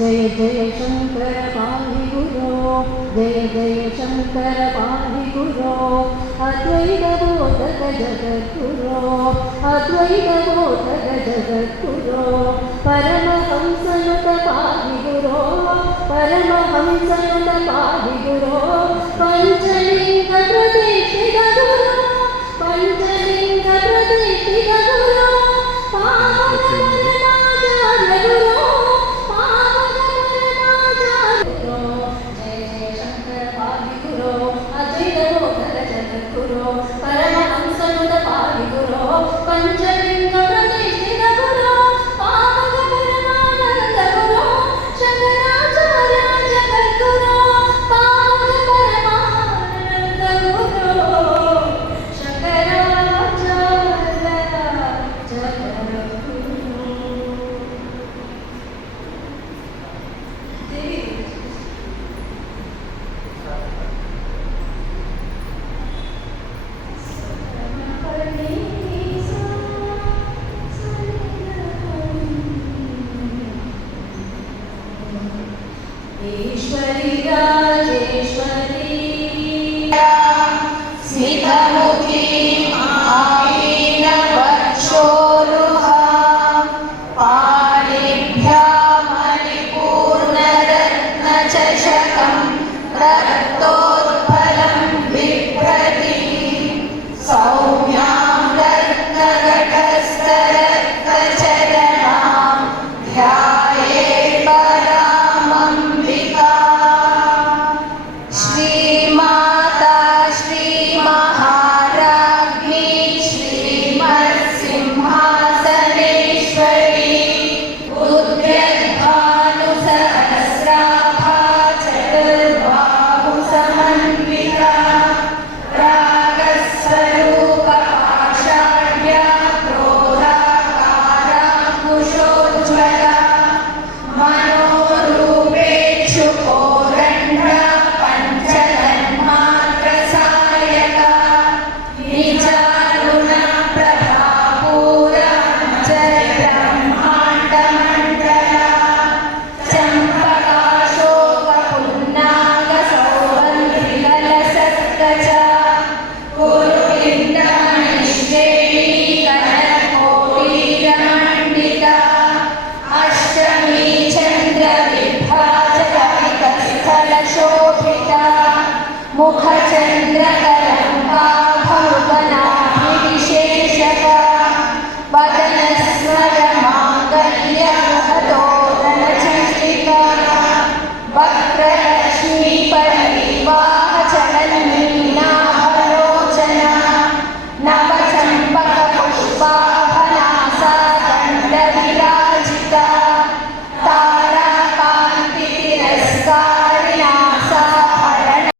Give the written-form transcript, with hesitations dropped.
जय जय शंकर पाहि गुरो, जय जय शंकर पाहि गुरो, अद्वैत बोधक जगद्गुरो, अद्वैत बोधक जगद्गुरो, परमहंसनुत पाहि गुरो, परमहंसनुत पाहि गुरो, पंचलिंग प्रतिष्ठित गुरो, पंचलिंग प्रतिष्ठित गुरो, परमहंसनुत पाहि गुरो, पंचलिंग प्रतिष्ठित गुरो, पावक परमानंद गुरो, शंकराचार्य जगद्गुरो, पावक परमानंद गुरो, शंकराचार्य जगद्गुरो। ईश्वरी राजेश्वरी स्मितमुखी आवीन वक्षोरुहा पाणिभ्यामणिपूर्णरत्नचषकं रक्तोत्पलं बिभ्रति सौम्यां रत्नघटस्थरक्तचरणां ध्यायेत् परामम्बिका। श्रीमाता श्रीमहाराज्ञी श्रीमत्सिंहासनेश्वरी उद्यद्भानुसहस्राभा चतुर्बाहुसमन्विता रागस्वरूपपाषाढ्या क्रोधाकाराङ्कुशोज्ज्वला मनोरूपेक्षुकोरण्या पञ्चतन्मात्रसायका निजारुणा प्रभापूरा जयब्रह्माण्डमण्डला चम्पकाशोकपुन्नागसौगन्धिलसत्कचा कुरुलिण्डमणिश्रेणी कनकोटीरमण्डिता अष्टमी चन्द्रविभ्राजकविकस्थलशोभिता मुखचन्द्रकला